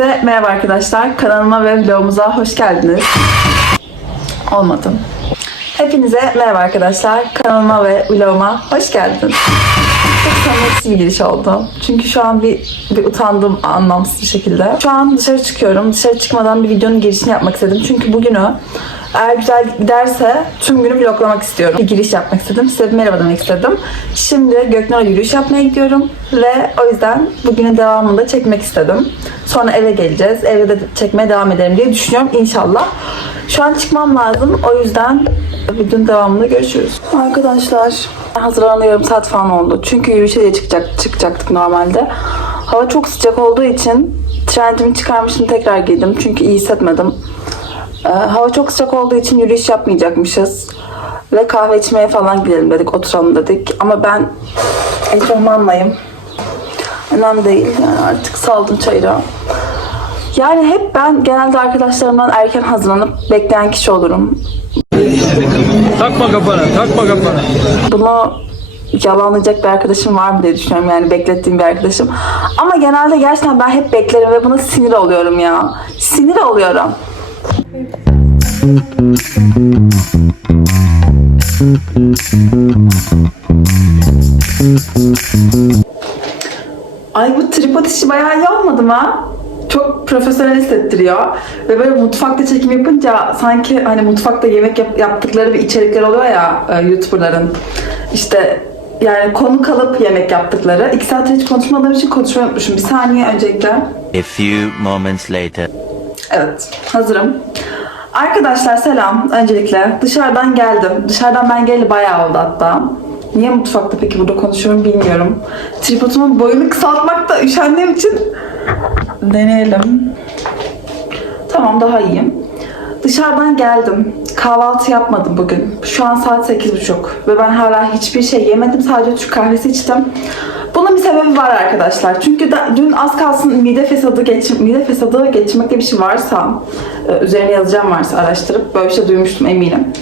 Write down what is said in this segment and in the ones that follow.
Hepinize merhaba arkadaşlar. Kanalıma ve vlogumuza hoş geldiniz. Olmadı. Hepinize merhaba arkadaşlar. Kanalıma ve vloguma hoş geldiniz. Çok samimiyetsiz bir giriş oldu. Çünkü şu an bir, bir utandım anlamsız bir şekilde. Şu an dışarı çıkıyorum. Dışarı çıkmadan bir videonun girişini yapmak istedim. Çünkü bugünü eğer güzel giderse tüm günü vloglamak istiyorum. Bir giriş yapmak istedim. Size bir merhaba demek istedim. Şimdi Göknur'a yürüyüş yapmaya gidiyorum. Ve o yüzden bugünün devamında çekmek istedim. Sonra eve geleceğiz. Evde de çekmeye devam ederim diye düşünüyorum inşallah. Şu an çıkmam lazım. O yüzden videonun devamında görüşürüz. Arkadaşlar hazırlanana yarım saat falan oldu. Çünkü yürüyüşe diye çıkacak, çıkacaktık normalde. Hava çok sıcak olduğu için trendimi çıkarmıştım tekrar giydim. Çünkü iyi hissetmedim. Ee, hava çok sıcak olduğu için yürüyüş yapmayacakmışız. Ve kahve içmeye falan gidelim dedik, oturalım dedik. Ama ben eşofmanlayım. Önemli değil yani artık saldım çayıra. Yani hep ben genelde arkadaşlarımdan erken hazırlanıp bekleyen kişi olurum. Takma kafana, takma kafana. Bunu yalanlayacak bir arkadaşım var mı diye düşünüyorum yani beklettiğim bir arkadaşım. Ama genelde gerçekten ben hep beklerim ve buna sinir oluyorum ya. Sinir oluyorum. Ay bu tripod işi bayağı iyi olmadı mı? Çok profesyonel hissettiriyor. Ve böyle mutfakta çekim yapınca sanki hani mutfakta yemek yap- yaptıkları bir içerikler oluyor ya e, YouTuber'ların. İşte yani konu kalıp yemek yaptıkları. İki saat hiç konuşmadığım için konuşmayı unutmuşum. Bir saniye öncelikle. A few moments later. Evet, hazırım. Arkadaşlar selam öncelikle. Dışarıdan geldim. Dışarıdan ben geleli bayağı oldu hatta. Niye mutfakta peki burada konuşuyorum bilmiyorum. Tripodumun boyunu kısaltmakta üşendiğim için deneyelim. Tamam daha iyiyim. Dışarıdan geldim. Kahvaltı yapmadım bugün. Şu an saat 8.30 ve ben hala hiçbir şey yemedim. Sadece Türk kahvesi içtim. Bunun bir sebebi var arkadaşlar. Çünkü da, dün az kalsın mide fesadı geçir, mide fesadı geçirmek diye bir şey varsa, e, üzerine yazacağım varsa araştırıp böyle bir şey duymuştum eminim.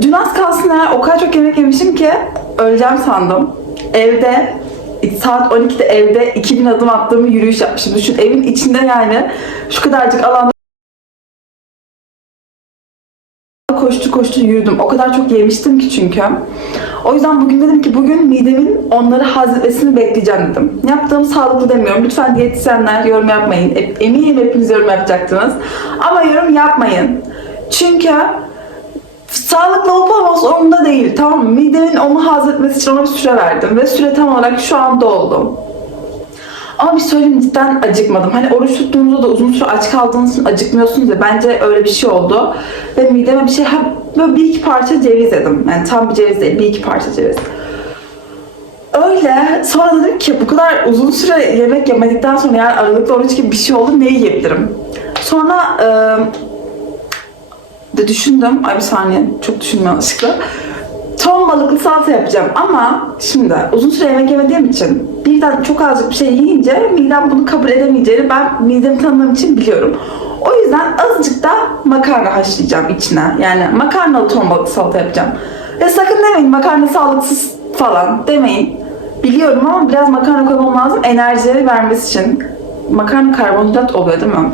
Dün az kalsın eğer o kadar çok yemek yemişim ki öleceğim sandım. Evde saat 12'de evde 2000 adım attığımı yürüyüş yapmışım. Düşün evin içinde yani şu kadarcık alanda koştu koştu yürüdüm. O kadar çok yemiştim ki çünkü. O yüzden bugün dedim ki bugün midemin onları hazmetmesini bekleyeceğim dedim. Yaptığım sağlıklı demiyorum. Lütfen diyetisyenler yorum yapmayın. Eminim hepiniz yorum yapacaktınız. Ama yorum yapmayın. Çünkü sağlıklı olup olmaz umurumda değil. Tamam mı? Midemin onu hazmetmesi için ona bir süre verdim. Ve süre tam olarak şu an doldu. Ama bir söyleyeyim cidden acıkmadım. Hani oruç tuttuğunuzda da uzun süre aç kaldığınız için acıkmıyorsunuz ya. Bence öyle bir şey oldu. Ve mideme bir şey... Ha, böyle bir iki parça ceviz yedim. Yani tam bir ceviz değil. Bir iki parça ceviz. Öyle. Sonra dedim ki bu kadar uzun süre yemek yemedikten sonra yani aralıklı oruç gibi bir şey oldu. Ne yiyebilirim? Sonra e, de düşündüm. Ay bir saniye. Çok düşünmüyorum yanlışlıkla. Balıklı salata yapacağım ama şimdi uzun süre yemek yemediğim için birden çok azıcık bir şey yiyince midem bunu kabul edemeyeceğini ben midemi tanıdığım için biliyorum. O yüzden azıcık da makarna haşlayacağım içine. Yani makarnalı ton balıklı salata yapacağım. Ve sakın demeyin makarna sağlıksız falan demeyin. Biliyorum ama biraz makarna koymam lazım enerji vermesi için. Makarna karbonhidrat oluyor değil mi?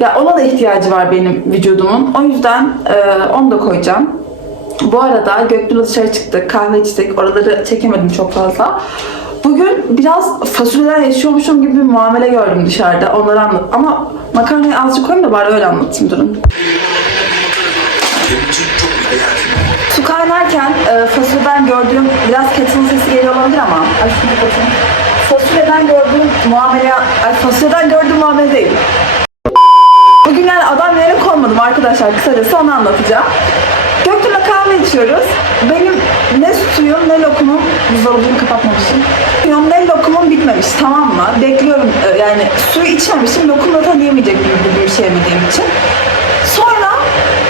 Ya ona da ihtiyacı var benim vücudumun. O yüzden e, onu da koyacağım. Bu arada Göktuğ'la dışarı çıktık, kahve içtik. Oraları çekemedim çok fazla. Bugün biraz fasulyeden yaşıyormuşum gibi bir muamele gördüm dışarıda. Onları anlat. Ama makarnayı azıcık koyayım da bari öyle anlatayım durun. Su kaynarken e, fasulyeden gördüğüm biraz kettle'ın sesi geliyor olabilir ama ay şunu kapatayım. Fasulyeden gördüğüm muamele, ay fasulyeden gördüğüm muamele değil. Bugün yani adam yere konmadım arkadaşlar kısacası onu anlatacağım. Kahve içiyoruz. Benim ne suyum ne lokumum, buzdolabını kapatmamışım. Suyum ne lokumum bitmemiş tamam mı? Bekliyorum e, yani suyu içmemişim lokumla tanıyamayacak bir, bir şey yemediğim için. Sonra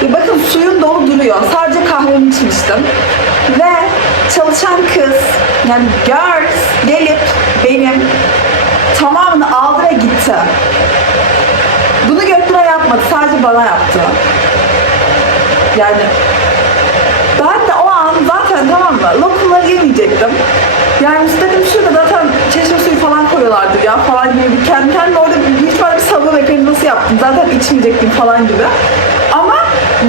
e, bakın suyum dolu duruyor. Sadece kahvemi içmiştim. Ve çalışan kız yani girls gelip benim tamamını aldı ve gitti. Bunu Göktuğ'a yapmadı. Sadece bana yaptı. Yani ben de o an zaten tamam mı yemeyecektim. Yani dedim şurada zaten çeşme suyu falan koyuyorlardır ya falan gibi kendi kendime orada bir, büyük ihtimalle bir yaptım. Zaten içmeyecektim falan gibi. Ama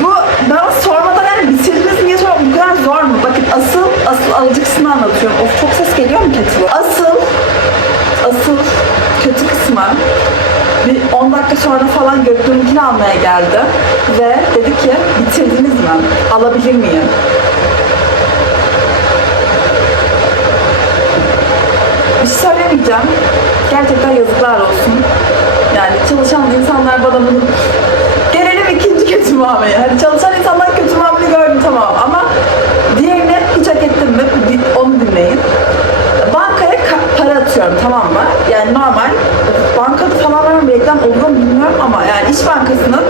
bu bana sormadan yani bitirdiniz mi diye sor bu kadar zor mu? Bakın asıl asıl alıcısını anlatıyorum. Of çok ses geliyor mu kötü? Asıl asıl kötü kısmı bir 10 dakika sonra falan Göktuğ'unkini almaya geldi ve dedi ki bitirdiniz mi? Alabilir miyim? Bir şey söylemeyeceğim. Gerçekten yazıklar olsun. Yani çalışan insanlar bana bunu gelelim ikinci kötü muamele. Hani çalışan insanlar kötü muamele gördüm tamam ama diğerini hiç hak ettim mi? Onu dinleyin. Bankaya ka- para atıyorum tamam mı? Yani normal bankada falan var mı reklam oluyor mu bilmiyorum ama yani İş Bankası'nın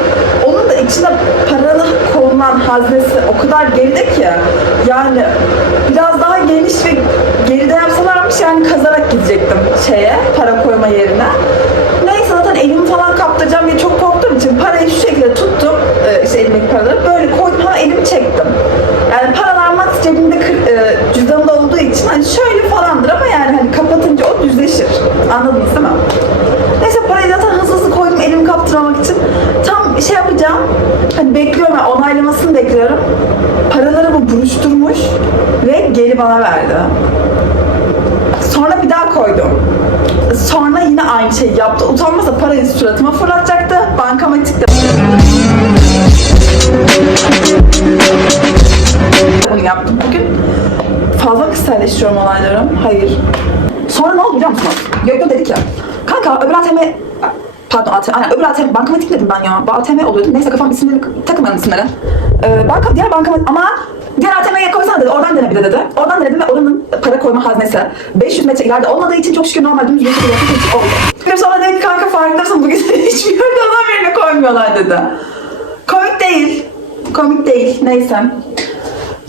onun da içine paralı konulan haznesi o kadar geride ki yani biraz daha geniş ve geride yapsalarmış yani kazarak gidecektim şeye para koyma yerine. Neyse zaten elimi falan kaptıracağım diye çok korktuğum için parayı şu şekilde tuttum e, işte elimdeki paraları böyle koydum ha elimi çektim. Yani paralar mat cebimde kır- e, cüzdanımda olduğu için hani şöyle falandır ama yani hani kapatınca o düzleşir. Anladınız değil mi? Neyse parayı zaten hızlı hızlı koydum elimi kaptırmamak için. Tam şey yapacağım. Hani bekliyorum yani onaylamasını bekliyorum. Paraları bu buruşturmuş ve geri bana verdi. Sonra bir daha koydum. Sonra yine aynı şeyi yaptı. Utanmasa parayı suratıma fırlatacaktı. Bankamatikte bunu yaptım bugün. Fazla kişiselleştiriyorum olayları. Hayır. Sonra ne oldu biliyor musunuz? Gökmen dedi ki, kanka öbür ATM Pardon ATM, aynen öbür ATM, bankamatik dedim ben ya. ATM oluyordu. Neyse kafam isimleri takılmadım isimlere. Ee, banka, diğer bankamatik ama diğer ATM'ye koysana dedi. Oradan dene dedi. Oradan denedim ve oranın para koyma haznesi 500 metre ileride olmadığı için çok şükür normal dümdüz bir şekilde yaptığı için oldu. Bir sonra dedi ki kanka farkındasın bugün hiçbir yerde adam yerine koymuyorlar dedi. Komik değil. Komik değil. Neyse.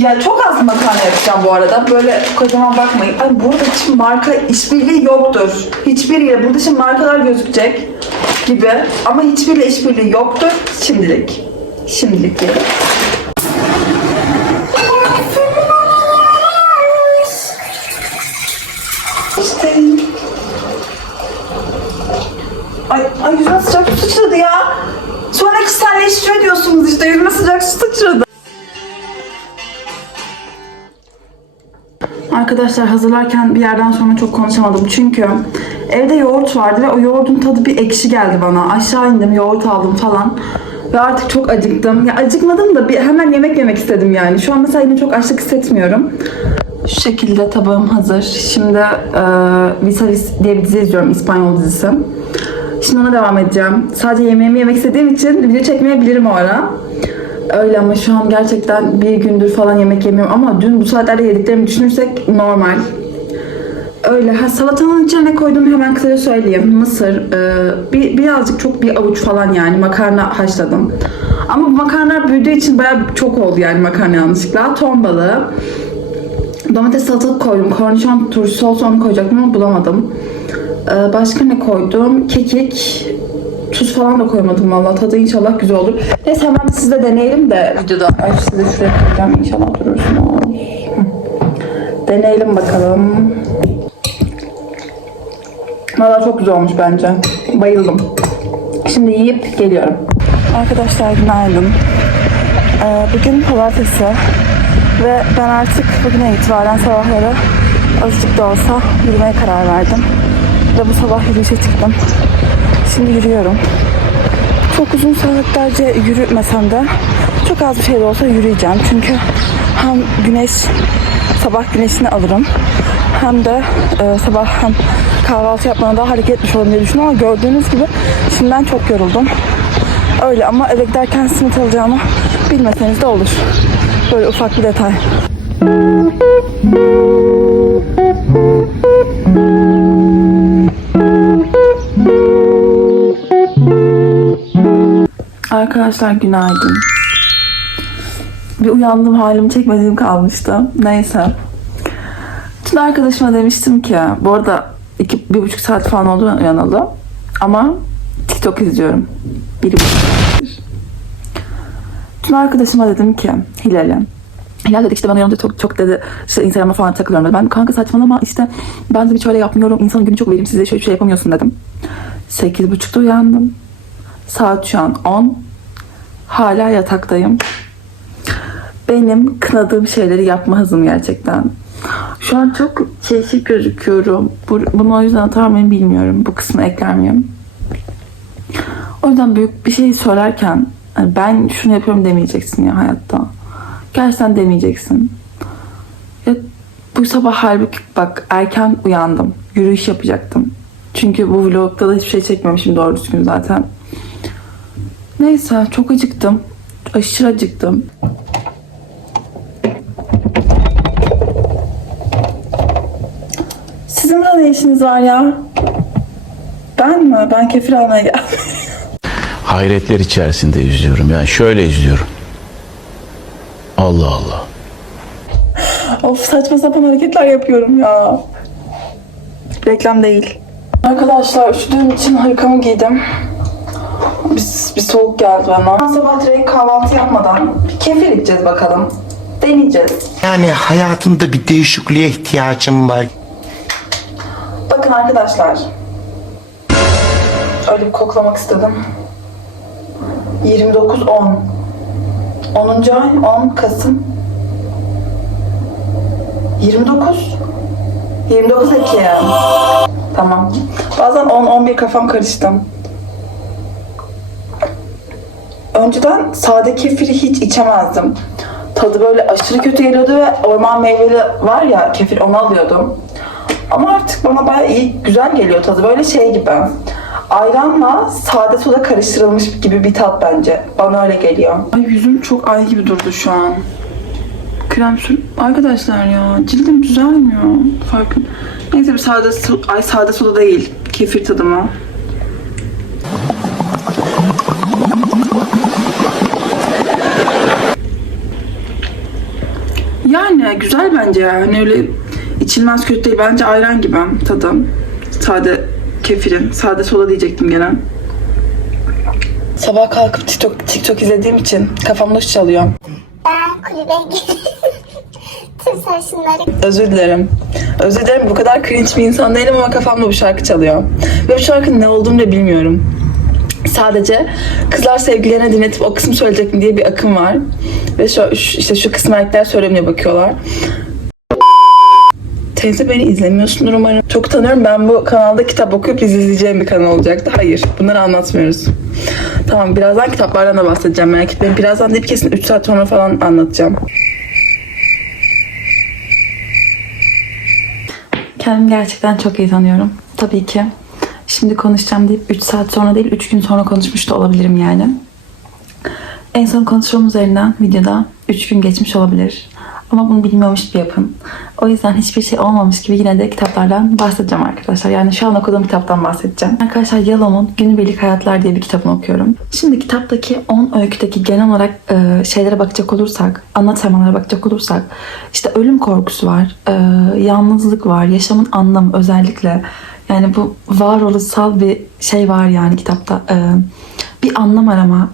Ya çok az makarna yapacağım bu arada. Böyle kocaman bakmayın. Ay burada hiç marka işbirliği yoktur. Hiçbiriyle. Burada şimdi markalar gözükecek gibi. Ama hiçbiriyle işbirliği yoktur. Şimdilik. Şimdilik. İşte. Ay, ay yüzüme sıcak su sıçradı ya. Sonra kişiselleştiriyor diyorsunuz işte. Yüzüme sıcak su sıçradı. Arkadaşlar hazırlarken bir yerden sonra çok konuşamadım çünkü evde yoğurt vardı ve o yoğurdun tadı bir ekşi geldi bana. Aşağı indim yoğurt aldım falan ve artık çok acıktım. Ya acıkmadım da bir hemen yemek yemek istedim yani. Şu an mesela yine çok açlık hissetmiyorum. Şu şekilde tabağım hazır. Şimdi e, Vis a Vis diye bir dizi izliyorum İspanyol dizisi. Şimdi ona devam edeceğim. Sadece yemeğimi yemek istediğim için video çekmeyebilirim o ara. Öyle ama şu an gerçekten bir gündür falan yemek yemiyorum ama dün bu saatlerde yediklerimi düşünürsek normal. Öyle. Ha, salatanın içine ne hemen kısaca söyleyeyim. Mısır, e, bir, birazcık çok bir avuç falan yani makarna haşladım. Ama bu makarnalar büyüdüğü için bayağı çok oldu yani makarna yanlışlıkla. Ton balığı, domates salatalık koydum. Kornişon turşusu olsa onu koyacaktım ama bulamadım. E, başka ne koydum? Kekik, tuz falan da koymadım vallahi. Tadı inşallah güzel olur. Neyse hemen siz de deneyelim de videoda. Ay size şuraya koyacağım inşallah durursunuz. Deneyelim bakalım. Valla çok güzel olmuş bence. Bayıldım. Şimdi yiyip geliyorum. Arkadaşlar günaydın. Ee, bugün pazartesi ve ben artık bugüne itibaren sabahları azıcık da olsa yürümeye karar verdim. Ve bu sabah yürüyüşe çıktım. Şimdi yürüyorum. Çok uzun saatlerce yürümesem de çok az bir şey de olsa yürüyeceğim. Çünkü hem güneş, sabah güneşini alırım hem de e, sabah hem kahvaltı yapmadan daha hareketli olurum diye düşündüm ama gördüğünüz gibi şimdiden çok yoruldum. Öyle ama eve giderken simit alacağımı bilmeseniz de olur. Böyle ufak bir detay. Arkadaşlar günaydın. Bir uyandım halim çekmediğim kalmıştı. Neyse. Dün arkadaşıma demiştim ki bu arada iki, bir buçuk saat falan oldu uyanalı. Ama TikTok izliyorum. Bir buçuk saattir. Dün arkadaşıma dedim ki Hilal'e Hilal dedi işte ben uyanınca çok, çok dedi işte Instagram'a falan takılıyorum dedi. Ben kanka saçmalama işte ben de hiç öyle yapmıyorum. İnsanın günü çok verimsiz şöyle bir şey yapamıyorsun dedim. Sekiz buçukta uyandım. Saat şu an 10. Hala yataktayım. Benim kınadığım şeyleri yapma hızım gerçekten. Şu an çok keyifli gözüküyorum. Bu- Bunu o yüzden tamamen bilmiyorum. Bu kısmı ekler miyim? O yüzden büyük bir şey söylerken hani ben şunu yapıyorum demeyeceksin ya hayatta. Gerçekten demeyeceksin. Ya, bu sabah halbuki bak erken uyandım. Yürüyüş yapacaktım. Çünkü bu vlogda da hiçbir şey çekmemişim doğru düzgün zaten. Neyse çok acıktım. Aşırı acıktım. Sizin burada ne işiniz var ya? Ben mi? Ben kefir almaya geldim. hayretler içerisinde izliyorum. Yani şöyle izliyorum. Allah Allah. Of saçma sapan hareketler yapıyorum ya. Reklam değil. Arkadaşlar üşüdüğüm için hırkamı giydim. Bir, bir soğuk geldi bana. Sabah direkt kahvaltı yapmadan bir kefir içeceğiz bakalım. Deneyeceğiz. Yani hayatımda bir değişikliğe ihtiyacım var. Bakın arkadaşlar. Öyle bir koklamak istedim. 29 10. 10. ay 10 Kasım. 29. 29 Ekim. Tamam. Bazen 10 11 kafam karıştım. Önceden sade kefiri hiç içemezdim. Tadı böyle aşırı kötü geliyordu ve orman meyveli var ya kefir onu alıyordum. Ama artık bana bayağı iyi, güzel geliyor tadı. Böyle şey gibi. Ayranla sade soda karıştırılmış gibi bir tat bence. Bana öyle geliyor. Ay yüzüm çok ay gibi durdu şu an. Krem sür... Arkadaşlar ya cildim düzelmiyor. Farkın. Neyse bir sade, ay sade soda değil. Kefir tadıma. Yani güzel bence ya. Hani öyle içilmez kötü değil. Bence ayran gibi tadı. Sade kefirin. Sade soda diyecektim gene. Sabah kalkıp TikTok, TikTok izlediğim için kafamda şu çalıyor. Ben kulübe Özür dilerim. Özür dilerim bu kadar cringe bir insan değilim ama kafamda bu şarkı çalıyor. Ve bu şarkının ne olduğunu da bilmiyorum. Sadece kızlar sevgilerine dinletip o kısmı söyleyecek mi diye bir akım var. Ve şu, işte şu kısmı erkekler söylemiyor bakıyorlar. Teyze beni izlemiyorsundur umarım. Çok tanıyorum ben bu kanalda kitap okuyup izleyeceğim bir kanal olacaktı. Hayır bunları anlatmıyoruz. Tamam birazdan kitaplardan da bahsedeceğim merak etmeyin. Birazdan değil kesin 3 saat sonra falan anlatacağım. Kendimi gerçekten çok iyi tanıyorum. Tabii ki. Şimdi konuşacağım deyip 3 saat sonra değil 3 gün sonra konuşmuş da olabilirim yani. En son konuşmam üzerinden videoda 3 gün geçmiş olabilir. Ama bunu bilmiyormuş gibi yapın. O yüzden hiçbir şey olmamış gibi yine de kitaplardan bahsedeceğim arkadaşlar. Yani şu an okuduğum kitaptan bahsedeceğim. Arkadaşlar Yalom'un Günübirlik Hayatlar diye bir kitabını okuyorum. Şimdi kitaptaki 10 öyküdeki genel olarak e, şeylere bakacak olursak, ana temalara bakacak olursak işte ölüm korkusu var, e, yalnızlık var, yaşamın anlamı özellikle. Yani bu varoluşsal bir şey var yani kitapta. E, bir anlam arama,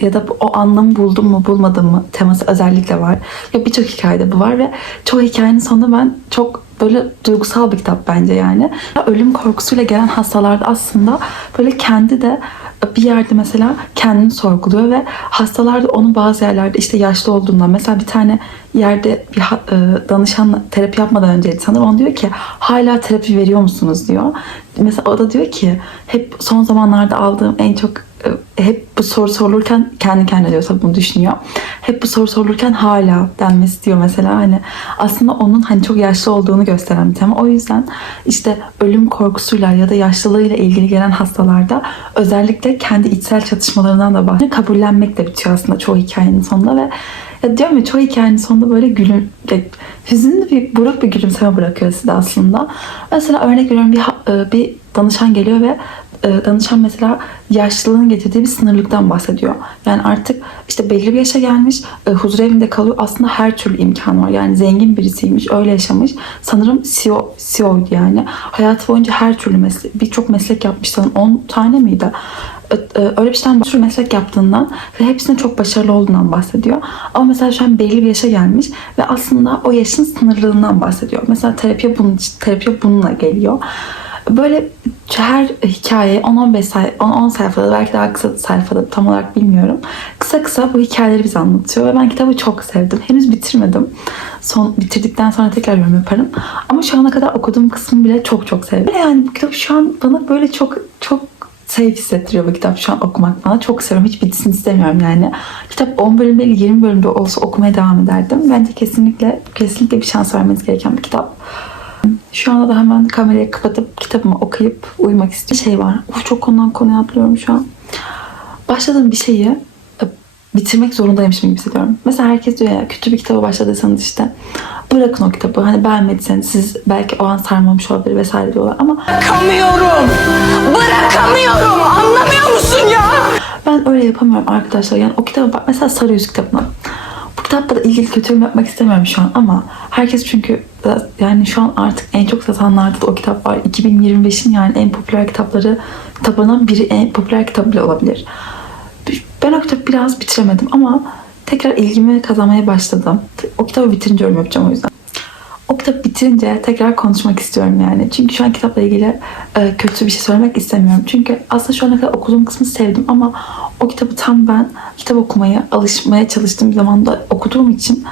ya da o anlamı buldum mu bulmadım mı teması özellikle var. Ya birçok hikayede bu var ve çoğu hikayenin sonunda ben çok böyle duygusal bir kitap bence yani. Ya Ölüm korkusuyla gelen hastalarda aslında böyle kendi de bir yerde mesela kendini sorguluyor ve hastalar da onu bazı yerlerde işte yaşlı olduğundan mesela bir tane yerde bir e, danışanla terapi yapmadan önceydi sanırım onu diyor ki hala terapi veriyor musunuz diyor. Mesela o da diyor ki hep son zamanlarda aldığım en çok hep bu soru sorulurken kendi kendine diyor tabii bunu düşünüyor. Hep bu soru sorulurken hala denmesi diyor mesela hani aslında onun hani çok yaşlı olduğunu gösteren bir tema. O yüzden işte ölüm korkusuyla ya da yaşlılığıyla ilgili gelen hastalarda özellikle kendi içsel çatışmalarından da bahsediyor. Kabullenmekle bitiyor aslında çoğu hikayenin sonunda ve ya diyorum ya çoğu hikayenin sonunda böyle gülüm, hüzünlü bir buruk bir gülümseme bırakıyor size aslında. Mesela örnek veriyorum bir, e, bir danışan geliyor ve e, danışan mesela yaşlılığın getirdiği bir sınırlıktan bahsediyor. Yani artık işte belli bir yaşa gelmiş, e, huzur evinde kalıyor. Aslında her türlü imkan var. Yani zengin birisiymiş, öyle yaşamış. Sanırım CEO, CEO'ydu yani. Hayatı boyunca her türlü meslek, birçok meslek yapmış. Sanırım 10 tane miydi? E, e, öyle bir şeyden bir meslek yaptığından ve hepsinin çok başarılı olduğundan bahsediyor. Ama mesela şu an belli bir yaşa gelmiş ve aslında o yaşın sınırlılığından bahsediyor. Mesela terapiye bunun, terapiye bununla geliyor. Böyle her hikaye 10-15 say 10 sayfada belki daha kısa sayfada tam olarak bilmiyorum. Kısa kısa bu hikayeleri bize anlatıyor ve ben kitabı çok sevdim. Henüz bitirmedim. Son bitirdikten sonra tekrar yorum yaparım. Ama şu ana kadar okuduğum kısmı bile çok çok sevdim. Yani bu kitap şu an bana böyle çok çok safe hissettiriyor bu kitap şu an okumak bana. Çok seviyorum. Hiç bitsin istemiyorum yani. Kitap 10 bölüm değil 20 bölümde olsa okumaya devam ederdim. Bence kesinlikle kesinlikle bir şans vermeniz gereken bir kitap. Şu anda da hemen kamerayı kapatıp kitabımı okuyup uyumak istiyorum. Şey var. Uf, çok konudan konuya atlıyorum şu an. Başladığım bir şeyi e, bitirmek zorundaymışım gibi hissediyorum. Mesela herkes diyor ya kötü bir kitaba başladıysanız işte bırakın o kitabı. Hani beğenmediyseniz siz belki o an sarmamış olabilir vesaire diyorlar ama Bırakamıyorum. Bırakamıyorum. Anlamıyor musun ya? Ben öyle yapamıyorum arkadaşlar. Yani o kitaba bak mesela Sarı Yüz kitabına. Kitapla da ilgili kötü yorum yapmak istemiyorum şu an ama herkes çünkü yani şu an artık en çok satanlarda da o kitap var. 2025'in yani en popüler kitapları kitaplarından biri en popüler kitap bile olabilir. Ben o kitabı biraz bitiremedim ama tekrar ilgimi kazanmaya başladım. O kitabı bitirince yorum yapacağım o yüzden. O kitabı bitirince tekrar konuşmak istiyorum yani. Çünkü şu an kitapla ilgili e, kötü bir şey söylemek istemiyorum. Çünkü aslında şu ana kadar okuduğum kısmı sevdim ama o kitabı tam ben kitap okumaya, alışmaya çalıştığım zamanda okuduğum için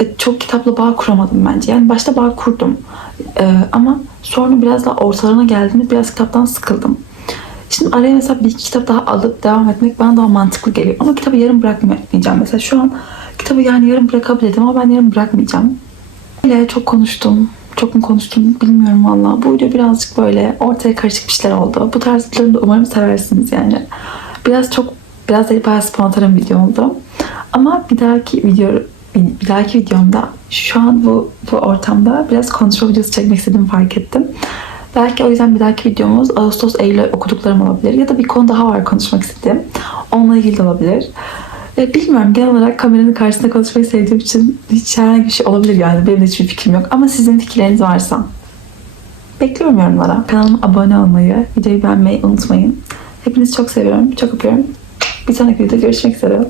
e, çok kitapla bağ kuramadım bence. Yani başta bağ kurdum. E, ama sonra biraz daha ortalarına geldiğimde biraz kitaptan sıkıldım. Şimdi araya mesela bir iki kitap daha alıp devam etmek bana daha mantıklı geliyor. Ama kitabı yarım bırakmayacağım. Mesela şu an kitabı yani yarım bırakabilirdim ama ben yarım bırakmayacağım. Öyle çok konuştum. Çok mu konuştum bilmiyorum valla. Bu video birazcık böyle ortaya karışık bir şeyler oldu. Bu tarz videoları da umarım seversiniz yani. Biraz çok biraz değil bayağı spontane bir video oldu. Ama bir dahaki video bir dahaki videomda şu an bu, bu ortamda biraz konuşma videosu çekmek istediğimi fark ettim. Belki o yüzden bir dahaki videomuz Ağustos Eylül okuduklarım olabilir. Ya da bir konu daha var konuşmak istediğim. Onunla ilgili de olabilir. E, bilmiyorum genel olarak kameranın karşısında konuşmayı sevdiğim için hiç herhangi bir şey olabilir yani. Benim de hiçbir fikrim yok. Ama sizin fikirleriniz varsa bekliyorum yorumlara. Kanalıma abone olmayı, videoyu beğenmeyi unutmayın. Hepinizi çok seviyorum. Çok öpüyorum. Bir sonraki videoda görüşmek üzere.